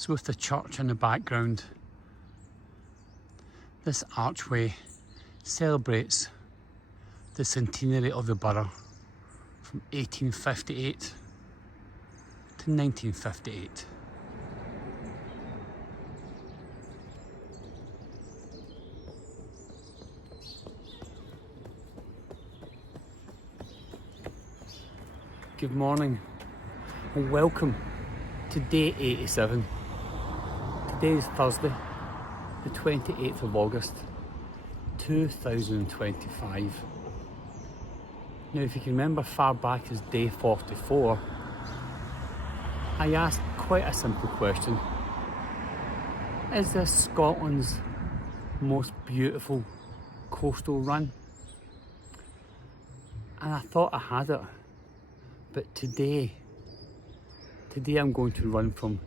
So with the church in the background, this archway celebrates the centenary of the borough from 1858 to 1958. Good morning and welcome to day 87. Today is Thursday, the 28th of August 2025. Now if you can remember far back as day 44, I asked quite a simple question. Is this Scotland's most beautiful coastal run? And I thought I had it. But today I'm going to run from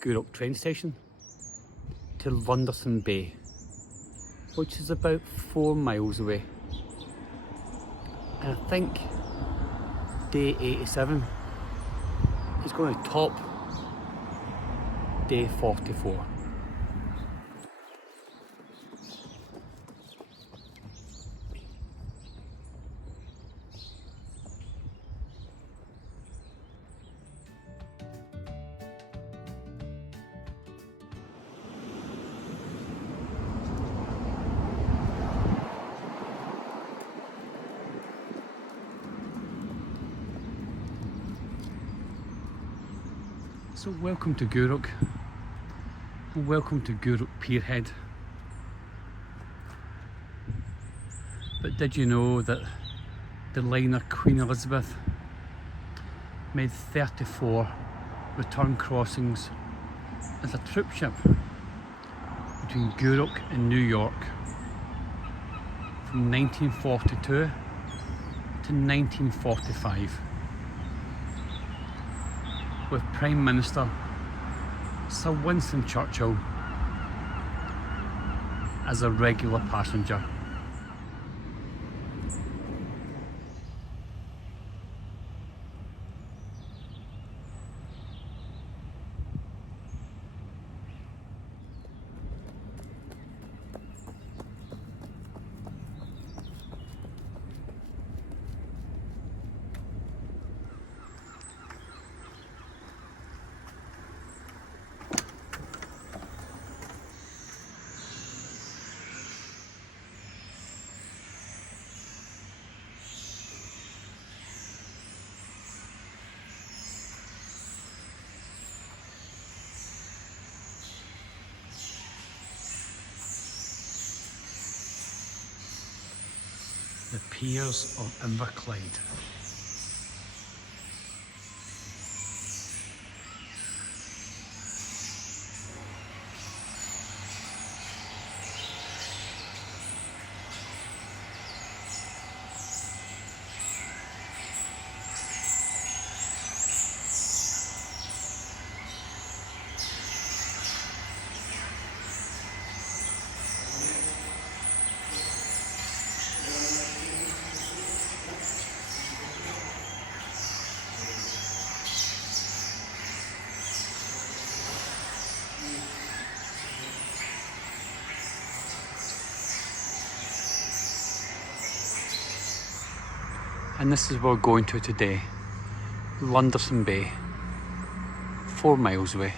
Gourock train station to Lunderston Bay, which is about 4 miles away. And I think day 87 is going to top day 44. So welcome to Gourock, and welcome to Gourock Pierhead. But did you know that the liner Queen Elizabeth made 34 return crossings as a troop ship between Gourock and New York from 1942 to 1945? With Prime Minister Sir Winston Churchill as a regular passenger. The piers of Clyde. And this is where we're going to today, Lunderston Bay, 4 miles away.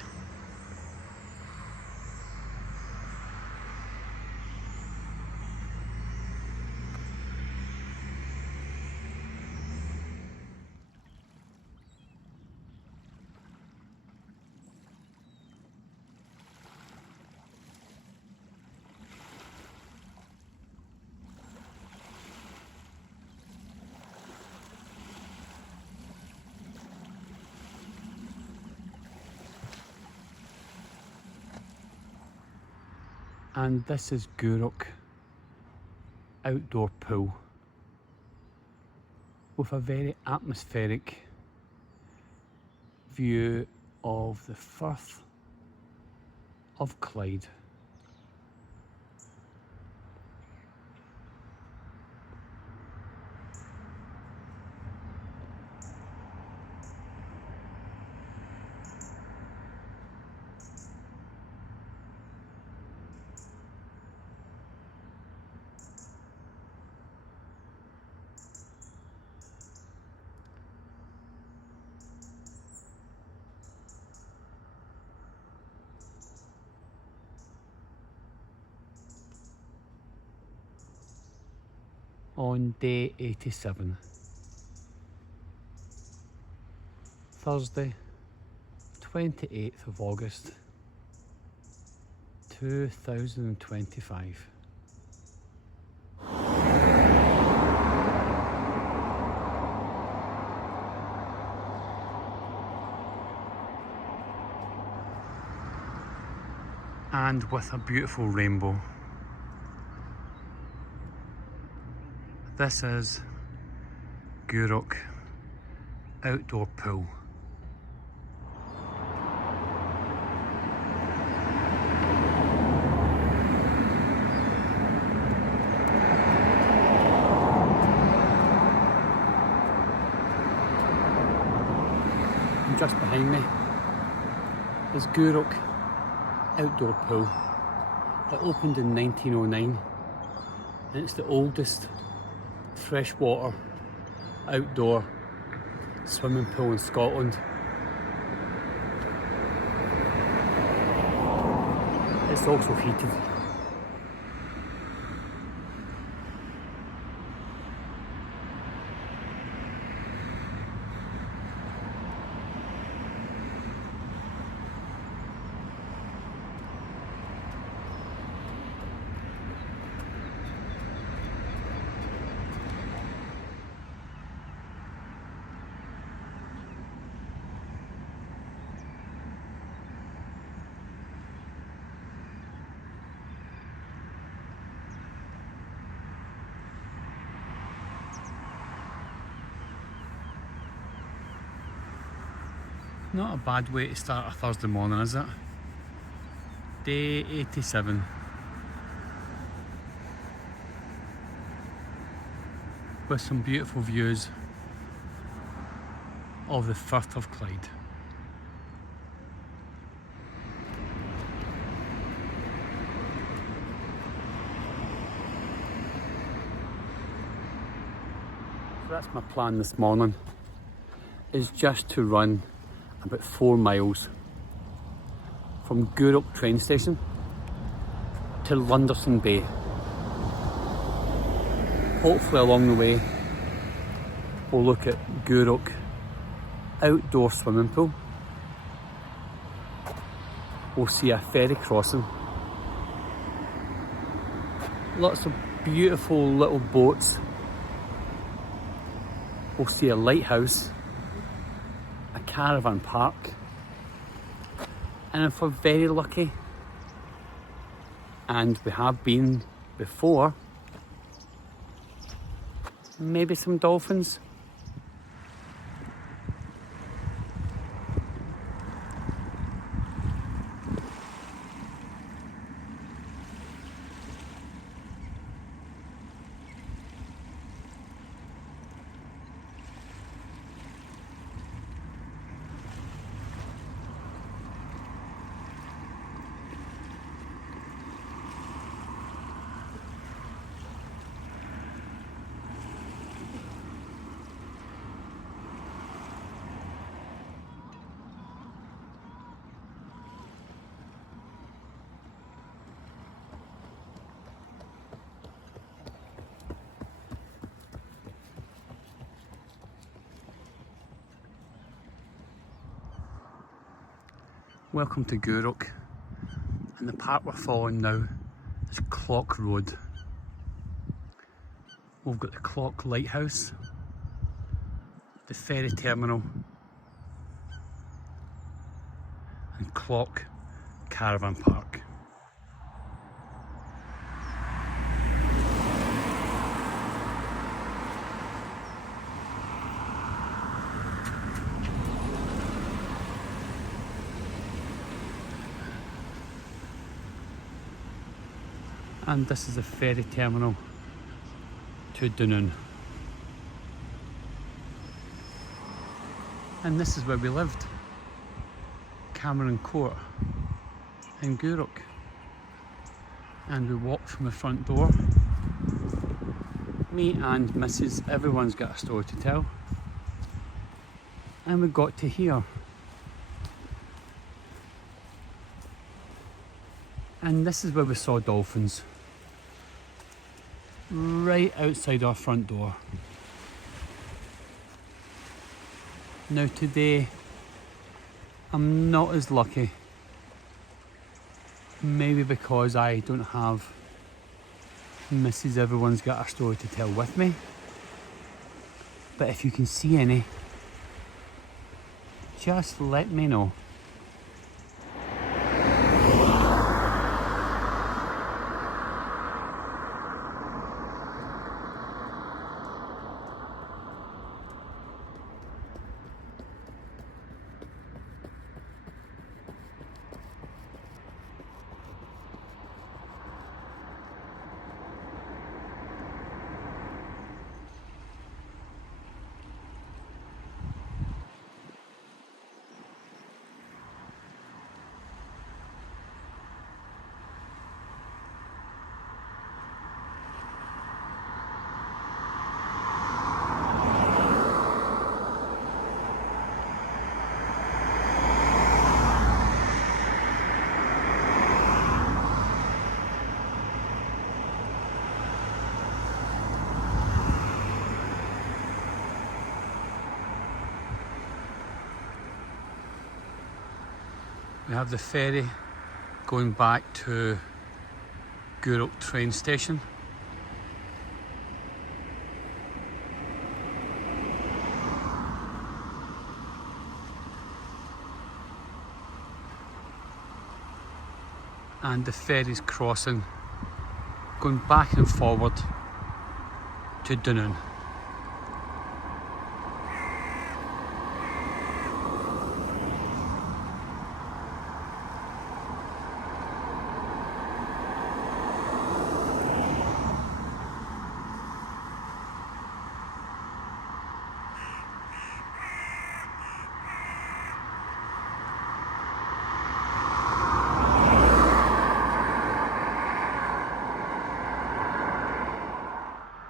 And this is Gourock outdoor pool with a very atmospheric view of the Firth of Clyde. on day 87. Thursday, 28th of August, 2025. And with a beautiful rainbow. This is Gourock Outdoor Pool. And just behind me is Gourock Outdoor Pool. It opened in 1909 and it's the oldest freshwater outdoor swimming pool in Scotland. It's also heated. Not a bad way to start a Thursday morning, is it? Day 87. With some beautiful views of the Firth of Clyde. So that's my plan this morning, is just to run about 4 miles from Gourock train station to Lunderston Bay. Hopefully along the way we'll look at Gourock outdoor swimming pool. We'll see a ferry crossing. Lots of beautiful little boats. We'll see a lighthouse, a caravan park, and if we're very lucky, and we have been before, maybe some dolphins. Welcome to Gourock, and the path we're following now is Cloch Road. We've got the Cloch Lighthouse, the ferry terminal, and Cloch Caravan Park. And this is the ferry terminal to Dunoon. And this is where we lived, Cameron Court in Gourock. And we walked from the front door. Me and Mrs. Everyone's got a story to tell. And we got to here. And this is where we saw dolphins. right outside our front door. Now today I'm not as lucky, maybe because I don't have Mrs. Everyone's Got a Story to Tell with me, but if you can see any, just let me know. We have the ferry going back to Gourock train station. And the ferry's crossing, going back and forward to Dunoon.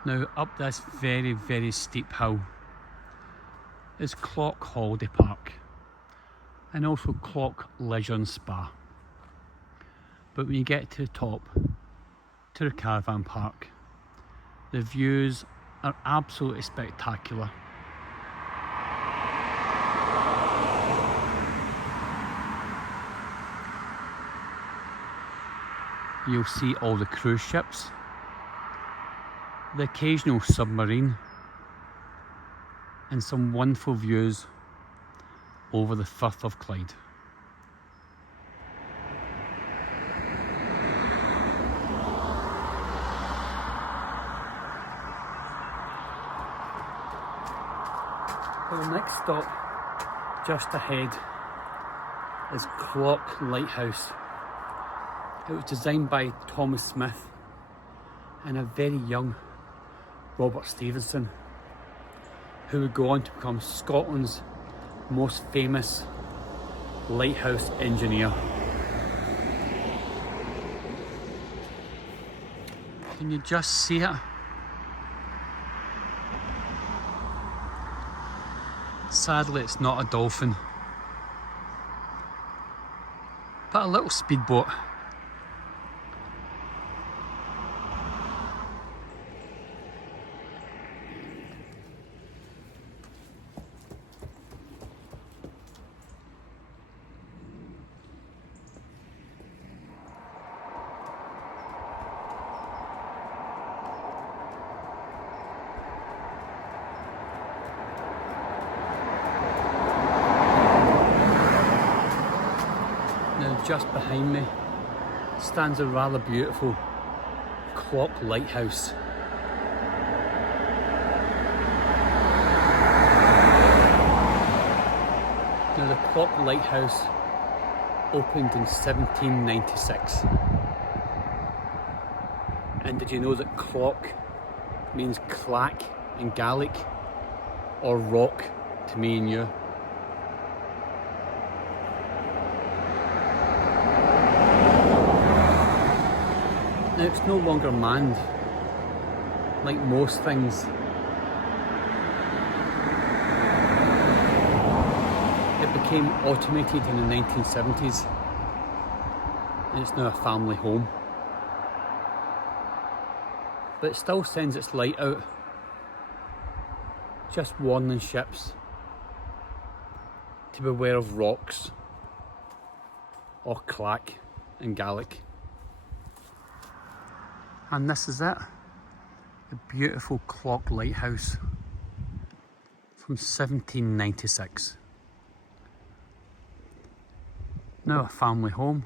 Now up this very, very steep hill is Cloch Holiday Park and also Cloch Leisure and Spa. But when you get to the top, to the caravan park, the views are absolutely spectacular. You'll see all the cruise ships, the occasional submarine, and some wonderful views over the Firth of Clyde. The next stop just ahead is Cloch Lighthouse. It was designed by Thomas Smith and a very young Robert Stevenson, who would go on to become Scotland's most famous lighthouse engineer. Can you just see it? Sadly, it's not a dolphin, but a little speedboat. Just behind me stands a rather beautiful Cloch Lighthouse. Now the Cloch Lighthouse opened in 1796. And did you know that cloch means clack in Gaelic, or rock to me and you? Now it's no longer manned, like most things. It became automated in the 1970s, and it's now a family home. but it still sends its light out, just warning ships to beware of rocks or clack in Gaelic. And this is it, the beautiful Cloch Lighthouse from 1796. Now a family home,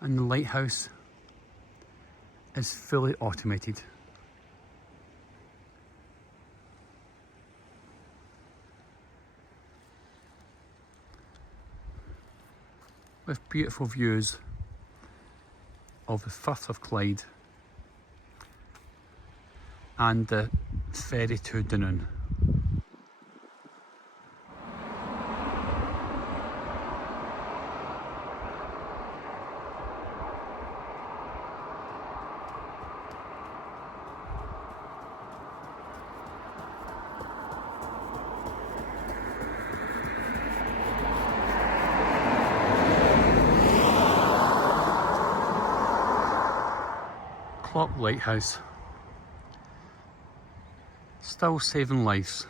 and the lighthouse is fully automated. With beautiful views of the Firth of Clyde and the ferry to Dunoon. Cloch Lighthouse, still saving lives,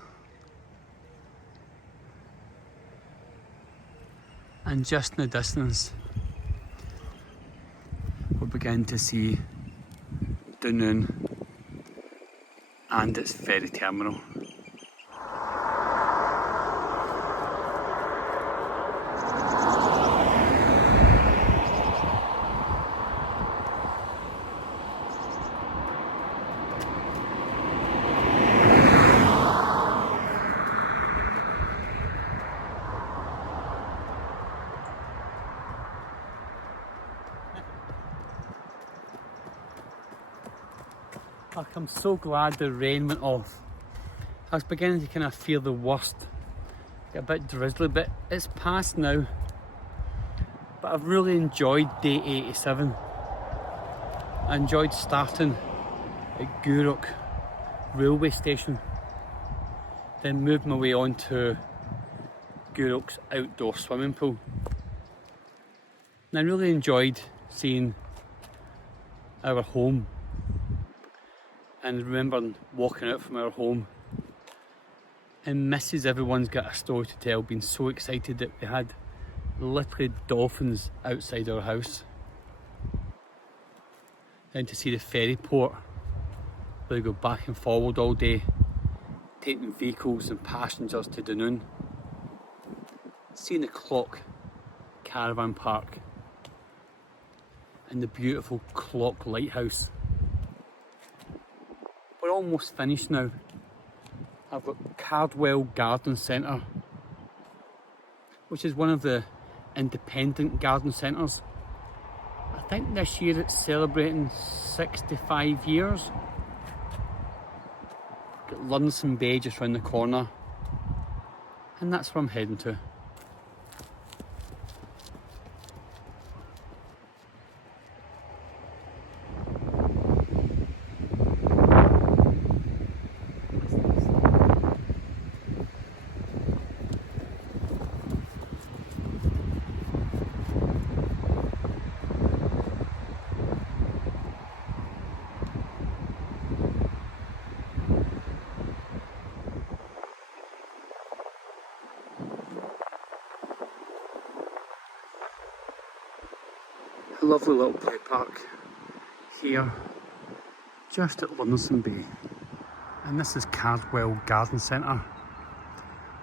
and just in the distance we'll begin to see Dunoon and its ferry terminal. Like, I'm so glad the rain went off. I was beginning to kind of feel the worst, get a bit drizzly, but it's past now. But I've really enjoyed day 87. I enjoyed starting at Gourock Railway Station, then moved my way on to Gourock's outdoor swimming pool. And I really enjoyed seeing our home, and remembering walking out from our home, and everyone's got a story to tell, being so excited that we had literally dolphins outside our house. Then to see the ferry port where they go back and forward all day, taking vehicles and passengers to Dunoon. Seeing the Cloch Caravan Park and the beautiful Cloch Lighthouse. We're almost finished now. I've got Cardwell Garden Centre, which is one of the independent garden centres. I think this year it's celebrating 65 years. Got Lunderston Bay just round the corner, and that's where I'm heading to. A lovely little play park here just at Lunderston Bay, and this is Caldwell Garden Centre,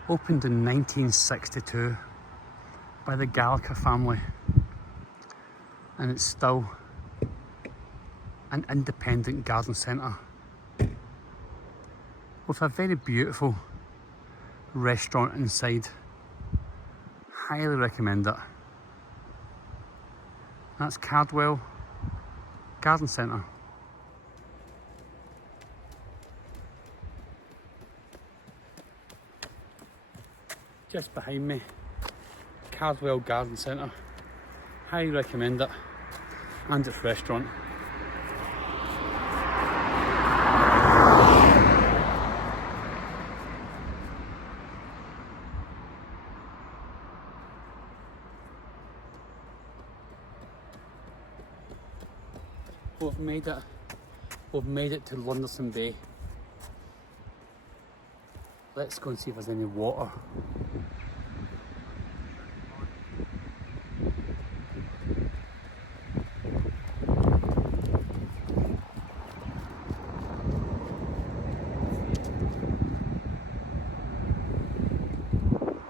opened in 1962 by the Gourock family, and it's still an independent garden centre with a very beautiful restaurant inside. Highly recommend it. That's Cardwell Garden Centre. Just behind me, Cardwell Garden Centre. Highly recommend it, and its restaurant. We've made it We've made it to Lunderston Bay. Let's go and see if there's any water.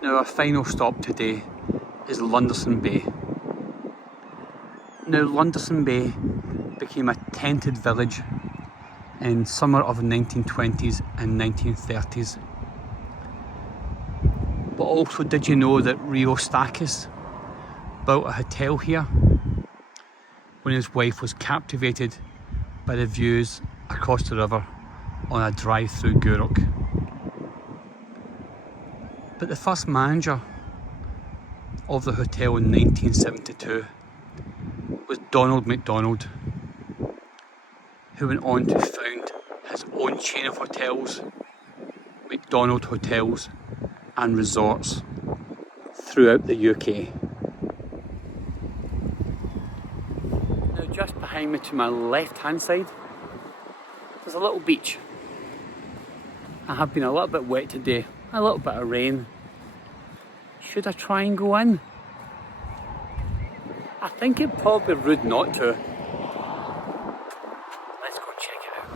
Now our final stop today is Lunderston Bay. Now Lunderston Bay became a tented village in summer of the 1920s and 1930s. But also, did you know that Rio Stakis built a hotel here when his wife was captivated by the views across the river on a drive through Gourock? But the first manager of the hotel in 1972 was Donald MacDonald, who went on to found his own chain of hotels, MacDonald Hotels and Resorts, throughout the UK. Now just behind me to my left hand side, there's a little beach. I have been a little bit wet today, a little bit of rain. Should I try and go in? I think it'd probably be rude not to. Let's go and check it out.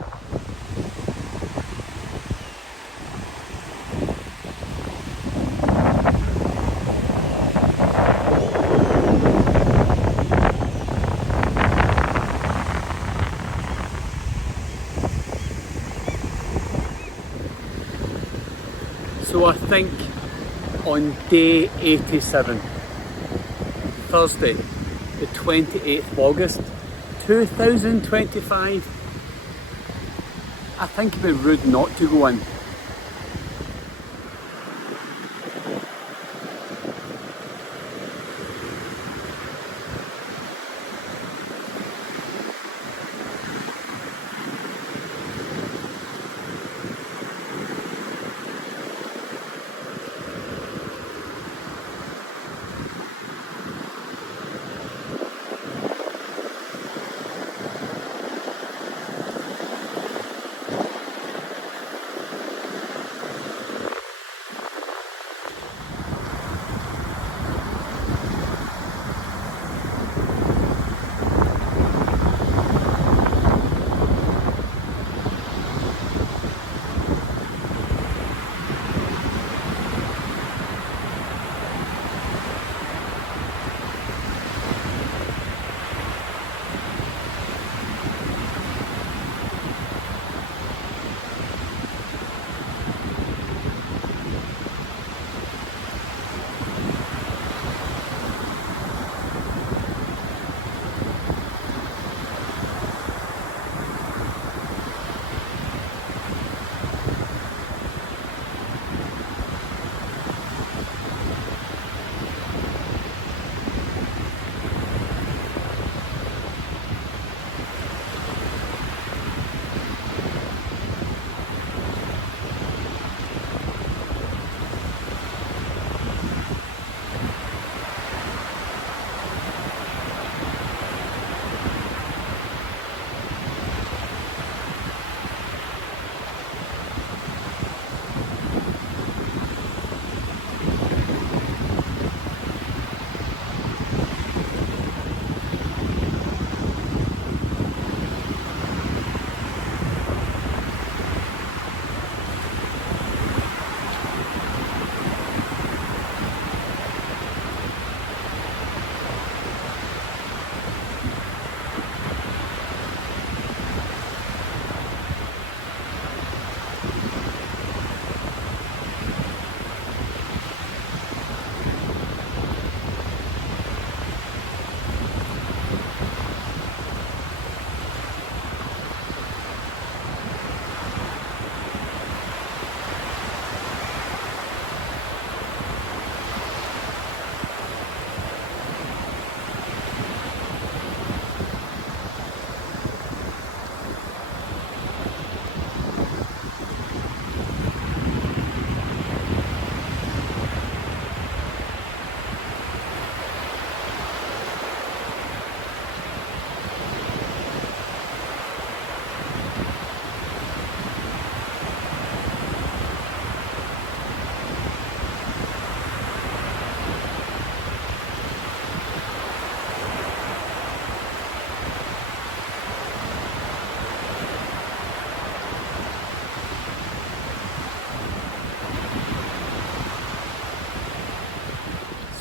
So I think on day 87, Thursday, the 28th of August 2025, I think it'd be rude not to go in.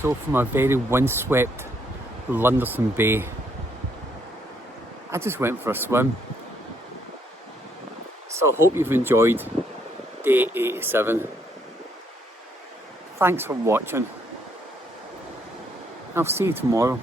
so from a very windswept Lunderston Bay, I just went for a swim. So I hope you've enjoyed day 87. Thanks for watching. I'll see you tomorrow.